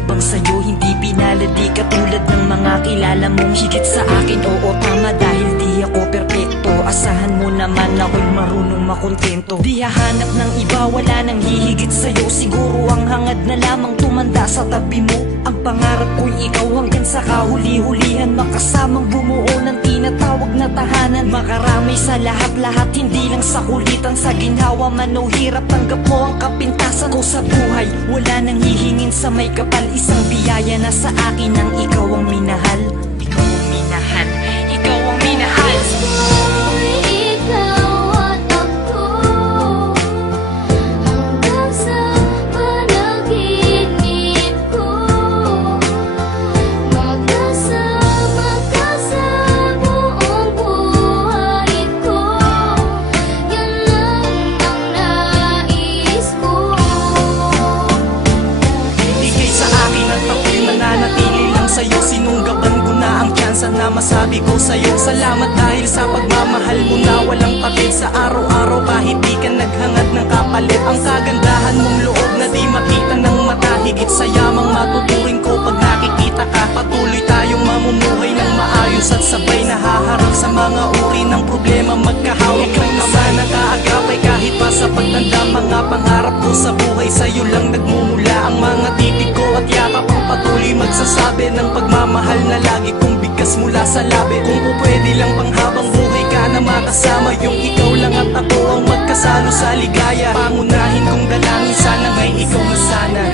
nagyayabang sa'yo, hindi pinaladi katulad ng mga kilala mong higit sa akin. Oo tama, dahil di ako perpekto, asahan mo naman ako'y marunong makontento. Di hahanap ng iba, wala nang hihigit sa'yo. Siguro ang hangad na lamang tumanda sa tabi mo. Ang pangarap ko'y ikaw hanggang sa kahuli-hulihan, makasamang bumuo ng tinatawag na tahanan. Makaramay sa lahat-lahat, hindi lang sa kulitan. Sa ginhawa man o hirap, tanggap mo ang kapintasan ko sa buhay. Wala nang hihingin sa may kapal, isang biyaya na sa akin ang ikaw ang minahal. Ikaw ang minahal, ikaw ang minahal. Sinunggaban ko na ang tsansa na masabi ko sa'yo salamat, dahil sa pagmamahal mo na walang patid. Sa araw-araw kahit di ka naghangad ng kapalit, ang kagandahan mong loob na di makita ng mata. Higit sa yamang matuturing ko pag nakikita ka. Patuloy tayong mamumuhay ng maayos at sabay nahaharap sa mga uri ng problema. Magkahawak lang naman ang kaagapay kahit pa sa pagtanda. Mga pangarap ko sa buhay sa'yo lang nagmumula. Ang mga titig ko at yakap ang patuloy magsasabi ng pagmamahal na lagi kong bigkas mula sa labi. Kung pwede lang panghabang buhay ka na makasama, yung ikaw lang at ako ang magkasalo sa ligaya. Pangunahin kong dalangin, sana ngay ikaw na sana.